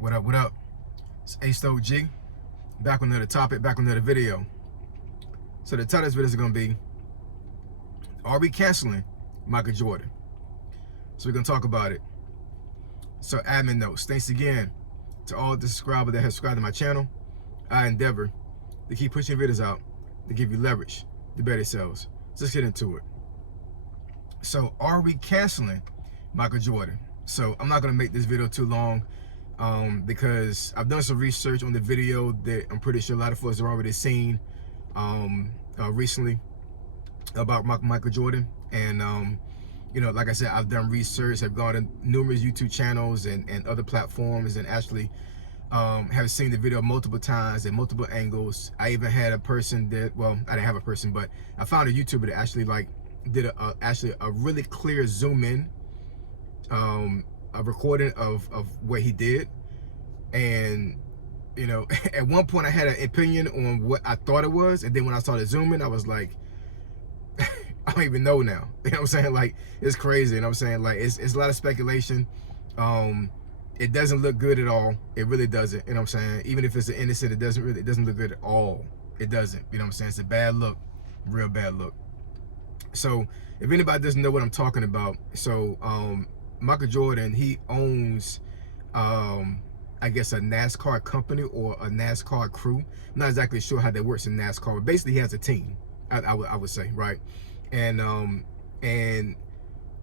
What up, what up? It's A-Stoke G, back with another topic, back with another video. So the title of this video is going to be, are we canceling Michael Jordan? So we're going to talk about it. So admin notes, thanks again to all the subscribers that have subscribed to my channel. I endeavor to keep pushing videos out to give you leverage to better yourselves. So let's get into it. So are we canceling Michael Jordan? So I'm not going to make this video too long. Because I've done some research on the video that I'm pretty sure a lot of folks have already seen recently about Michael Jordan. And, you know, like I said, I've done research, I've gone to numerous YouTube channels and other platforms, and actually have seen the video multiple times and multiple angles. I even had a person that, well, I didn't have a person, but I found a YouTuber that actually did a really clear zoom in a recording of what he did. And you know, at one point I had an opinion on what I thought it was, and then when I started zooming, I was like, I don't even know now. You know what I'm saying? Like, it's crazy. You know what I'm saying? Like, it's a lot of speculation. It doesn't look good at all. It really doesn't. You know what I'm saying? Even if it's an innocent, it doesn't look good at all. It doesn't. You know what I'm saying? It's a bad look, real bad look. So if anybody doesn't know what I'm talking about, so Michael Jordan, he owns I guess a NASCAR company or a NASCAR crew. I'm not exactly sure how that works in NASCAR, but basically he has a team, I would say, right? And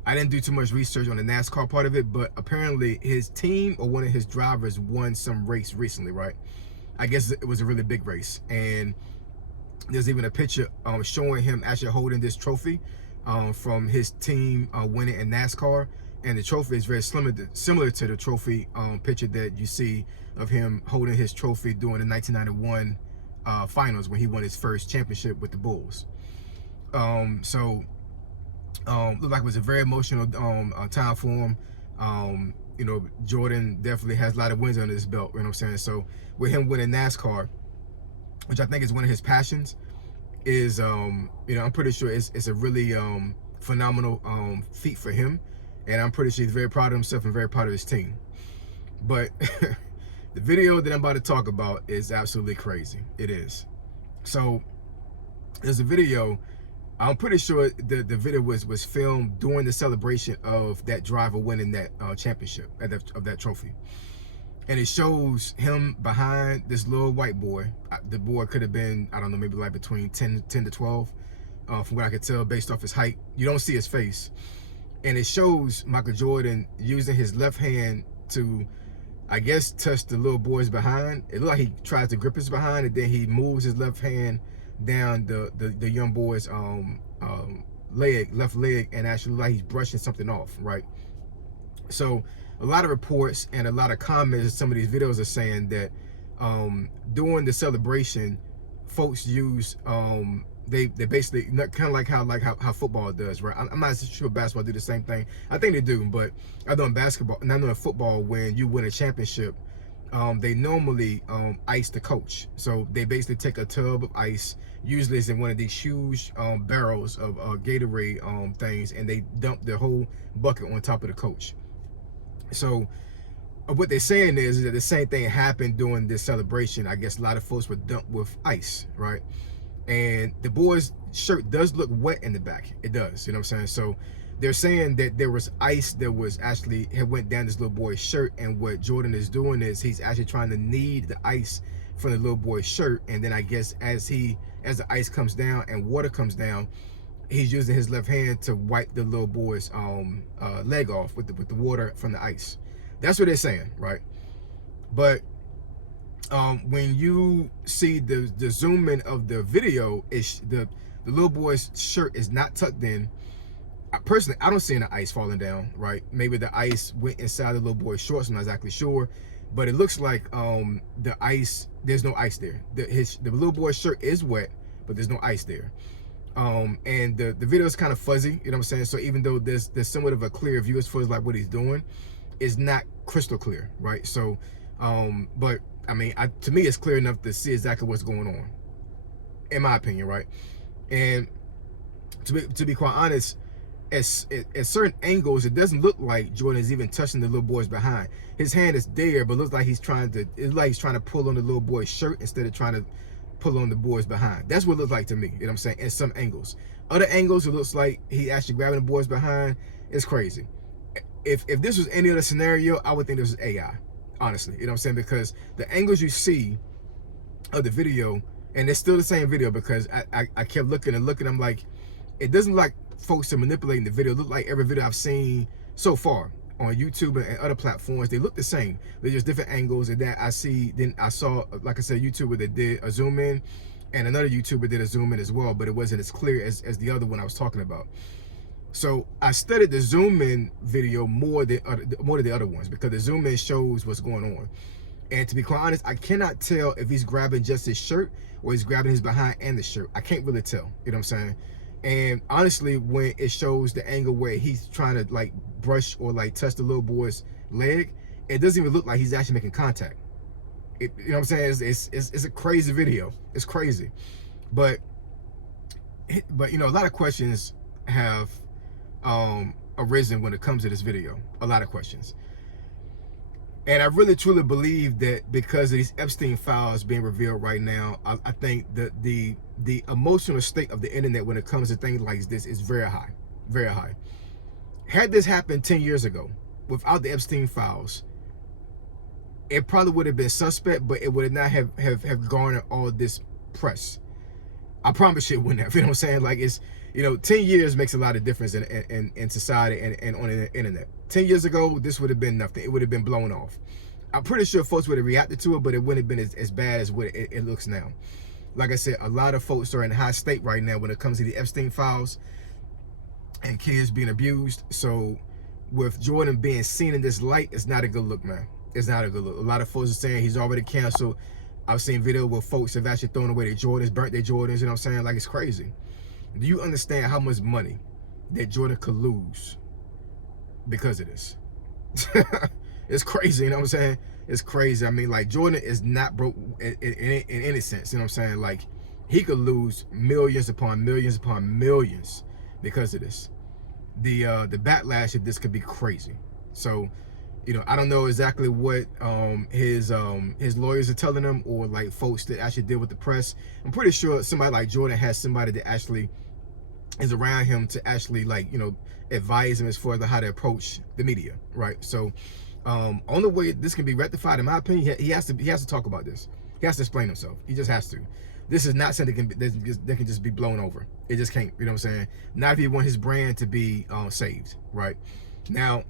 I didn't do too much research on the NASCAR part of it, but apparently his team or one of his drivers won some race recently, right? I guess it was a really big race, and there's even a picture showing him actually holding this trophy from his team winning in NASCAR. And the trophy is very similar to the trophy picture that you see of him holding his trophy during the 1991 finals when he won his first championship with the Bulls. So looked like it was a very emotional time for him. You know, Jordan definitely has a lot of wins under his belt, you know what I'm saying? So with him winning NASCAR, which I think is one of his passions, is, you know, I'm pretty sure it's a really phenomenal feat for him. And I'm pretty sure he's very proud of himself and very proud of his team. But the video that I'm about to talk about is absolutely crazy. It is. So there's a video. I'm pretty sure the video was filmed during the celebration of that driver winning that championship of that trophy. And it shows him behind this little white boy. The boy could have been, I don't know, maybe like between 10 to 12, from what I could tell based off his height. You don't see his face. And it shows Michael Jordan using his left hand to, I guess, touch the little boy's behind. It looks like he tries to grip his behind, and then he moves his left hand down the young boy's left leg, and actually like he's brushing something off, right? So a lot of reports and a lot of comments in some of these videos are saying that during the celebration, folks use they basically kind of like how football does, right? I'm not sure basketball do the same thing. I think they do, but I know in basketball, and I know in football, when you win a championship, they normally ice the coach. So they basically take a tub of ice, usually it's in one of these huge barrels of Gatorade things, and they dump the whole bucket on top of the coach. So what they're saying is that the same thing happened during this celebration. I guess a lot of folks were dumped with ice, right? And the boy's shirt does look wet in the back. It does, you know what I'm saying? So they're saying that there was ice that was actually, it went down this little boy's shirt, and what Jordan is doing is he's actually trying to knead the ice from the little boy's shirt, and then I guess as the ice comes down and water comes down, he's using his left hand to wipe the little boy's leg off with the water from the ice. That's what they're saying, right? But when you see the zoom in of the video, the little boy's shirt is not tucked in. Personally, I don't see any ice falling down, right? Maybe the ice went inside the little boy's shorts, I'm not exactly sure, but it looks like the ice, there's no ice there. The little boy's shirt is wet, but there's no ice there. And the video is kind of fuzzy, you know what I'm saying? So even though there's somewhat of a clear view as far as like what he's doing, it's not crystal clear, right? So but I mean, to me, it's clear enough to see exactly what's going on, in my opinion, right? And to be quite honest, at certain angles, it doesn't look like Jordan is even touching the little boy's behind. His hand is there, but looks like he's trying to. It's like he's trying to pull on the little boy's shirt instead of trying to pull on the boy's behind. That's what it looks like to me. You know what I'm saying? In some angles, other angles, it looks like he actually grabbing the boy's behind. It's crazy. If this was any other scenario, I would think this was AI. Honestly, you know what I'm saying? Because the angles you see of the video, and it's still the same video, because I kept looking and looking. I'm like, it doesn't look like folks are manipulating the video. It look like every video I've seen so far on YouTube and other platforms, they look the same. They're just different angles. And then I saw, like I said, a YouTuber that did a zoom in, and another YouTuber did a zoom in as well, but it wasn't as clear as the other one I was talking about. So I studied the zoom in video more than the other ones, because the zoom in shows what's going on. And to be quite honest, I cannot tell if he's grabbing just his shirt or he's grabbing his behind and the shirt. I can't really tell, you know what I'm saying? And honestly, when it shows the angle where he's trying to like brush or like touch the little boy's leg, it doesn't even look like he's actually making contact. You know what I'm saying? It's a crazy video. It's crazy. But you know, a lot of questions have arisen when it comes to this video. A lot of questions. And I really truly believe that because of these Epstein files being revealed right now, I think that the emotional state of the internet when it comes to things like this is very high, very high. Had this happened 10 years ago, without the Epstein files, it probably would have been suspect, but it would not have garnered all this press. I promise you it wouldn't have. You know what I'm saying? Like, it's, you know, 10 years makes a lot of difference in society and on the internet. 10 years ago, this would have been nothing. It would have been blown off. I'm pretty sure folks would have reacted to it, but it wouldn't have been as bad as what it looks now. Like I said, a lot of folks are in a high state right now when it comes to the Epstein files and kids being abused. So with Jordan being seen in this light, it's not a good look, man. It's not a good look. A lot of folks are saying he's already canceled. I've seen videos where folks have actually thrown away their Jordans, burnt their Jordans, you know what I'm saying? Like, it's crazy. Do you understand how much money that Jordan could lose because of this? It's crazy, you know what I'm saying? It's crazy. I mean, like, Jordan is not broke in any sense, you know what I'm saying? Like, he could lose millions upon millions upon millions because of this. The backlash of this could be crazy. So, you know, I don't know exactly what his lawyers are telling him, or like folks that actually deal with the press. I'm pretty sure somebody like Jordan has somebody that actually is around him to actually, like, you know, advise him as far as how to approach the media, right? So only way this can be rectified, in my opinion, he has to talk about this. He has to explain himself. He just has to. This is not something that can just be blown over. It just can't, you know what I'm saying? Not if you want his brand to be saved, right? Now,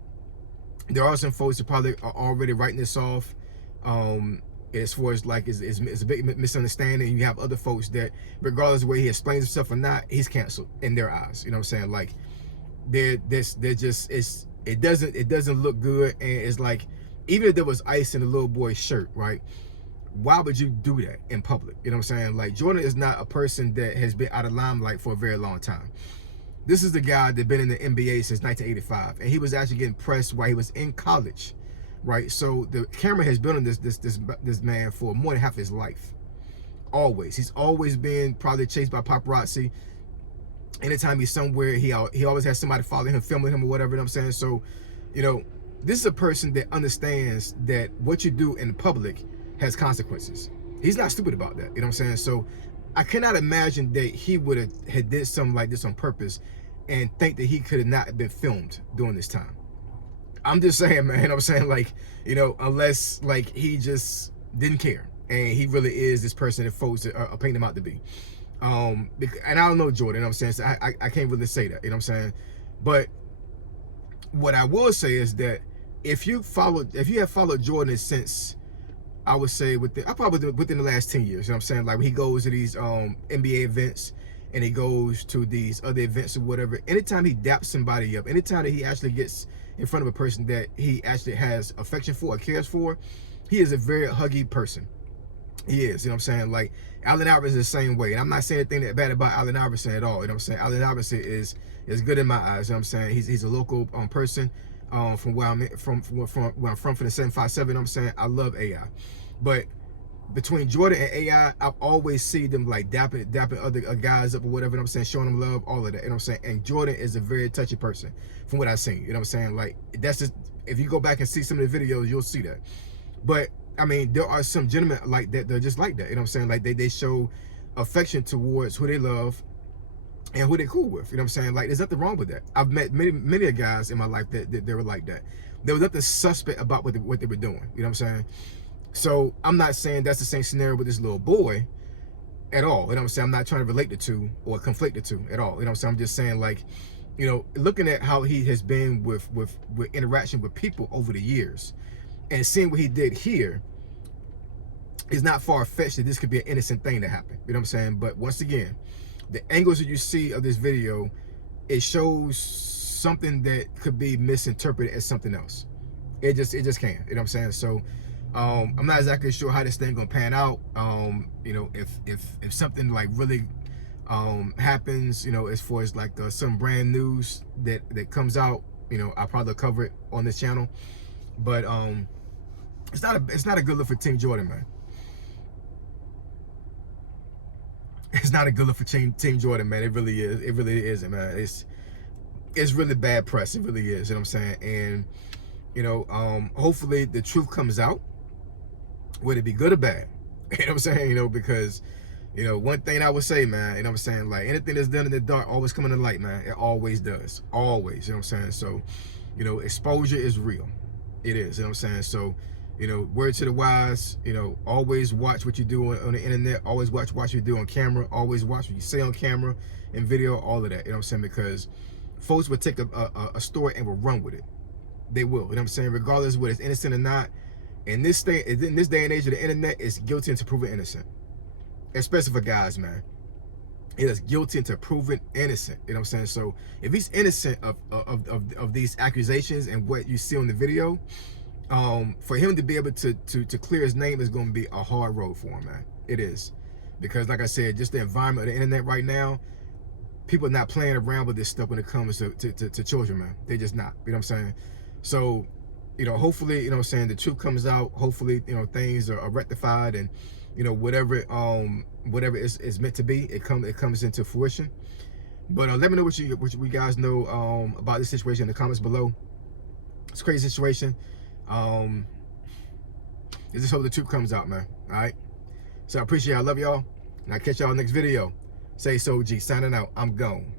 there are some folks that probably are already writing this off as far as like it's a big misunderstanding. You have other folks that, regardless of the way he explains himself or not, he's canceled in their eyes. You know what I'm saying? Like, it doesn't look good. And it's like, even if there was ice in the little boy's shirt, right? Why would you do that in public? You know what I'm saying? Like, Jordan is not a person that has been out of limelight for a very long time. This is the guy that's been in the NBA since 1985, and he was actually getting pressed while he was in college, right? So the camera has been on this man for more than half his life. Always, he's always been probably chased by paparazzi. Anytime he's somewhere, he always has somebody following him, filming him, or whatever. You know what I'm saying? So, you know, this is a person that understands that what you do in public has consequences. He's not stupid about that. You know what I'm saying? So I cannot imagine that he would have did something like this on purpose and think that he could have not been filmed during this time. I'm just saying, man, you know what I'm saying? Like, you know, unless like he just didn't care and he really is this person that folks are painting him out to be. And I don't know Jordan, you know what I'm saying? So I can't really say that, you know what I'm saying? But what I will say is that if you have followed Jordan since, I would say within the last 10 years, you know what I'm saying? Like, when he goes to these NBA events and he goes to these other events or whatever, anytime he daps somebody up, anytime that he actually gets in front of a person that he actually has affection for or cares for, he is a very huggy person. He is, you know what I'm saying? Like, Allen Iverson is the same way. And I'm not saying anything that bad about Allen Iverson at all, you know what I'm saying? Allen Iverson is good in my eyes, you know what I'm saying? He's a local person from where I'm from the 757, you know what I'm saying? I love AI. But between Jordan and AI, I've always seen them like dapping other guys up or whatever, you know what I'm saying, showing them love, all of that, you know what I'm saying. And Jordan is a very touchy person from what I've seen, you know what I'm saying. Like, that's just, if you go back and see some of the videos, you'll see that. But I mean, there are some gentlemen like that, they're just like that, you know what I'm saying. Like, they show affection towards who they love and who they cool with, you know what I'm saying. Like, there's nothing wrong with that. I've met many guys in my life that they were like that. There was nothing suspect about what they were doing, you know what I'm saying. So I'm not saying that's the same scenario with this little boy at all. You know what I'm saying? I'm not trying to relate the two or conflate the two at all. You know what I'm saying? I'm just saying, like, you know, looking at how he has been with interaction with people over the years and seeing what he did here is not far-fetched that this could be an innocent thing to happen. You know what I'm saying? But once again, the angles that you see of this video, it shows something that could be misinterpreted as something else. It just can. You know what I'm saying? So I'm not exactly sure how this thing gonna pan out. You know, if something like really happens, you know, as far as like some brand news that comes out, you know, I'll probably cover it on this channel. But it's not a good look for Team Jordan, man. It's not a good look for Team Jordan, man. It really is. It really isn't, man. It's really bad press. It really is. You know what I'm saying? And you know, hopefully the truth comes out, whether it be good or bad. You know what I'm saying? You know, because, you know, one thing I would say, man, you know what I'm saying, like, anything that's done in the dark always come in the light, man. It always does. Always, you know what I'm saying? So, you know, exposure is real. It is, you know what I'm saying? So, you know, word to the wise, you know, always watch what you do on the internet. Always watch what you do on camera. Always watch what you say on camera and video, all of that, you know what I'm saying? Because folks will take a story and will run with it. They will, you know what I'm saying? Regardless of whether it's innocent or not. In this day and age of the internet, it's guilty until proven innocent. Especially for guys, man. It is guilty until proven innocent. You know what I'm saying? So if he's innocent of these accusations and what you see on the video, for him to be able to clear his name is going to be a hard road for him, man. It is. Because like I said, just the environment of the internet right now, people are not playing around with this stuff when it comes to children, man. They're just not. You know what I'm saying? So, you know, hopefully, you know what I'm saying, the truth comes out. Hopefully, you know, things are rectified, and, you know, whatever is meant to be, it comes into fruition. But let me know what you guys know about this situation in the comments below. It's a crazy situation. I just hope the truth comes out, man. All right. So I appreciate it. I love y'all, and I'll catch y'all next video. Say so, G. Signing out. I'm gone.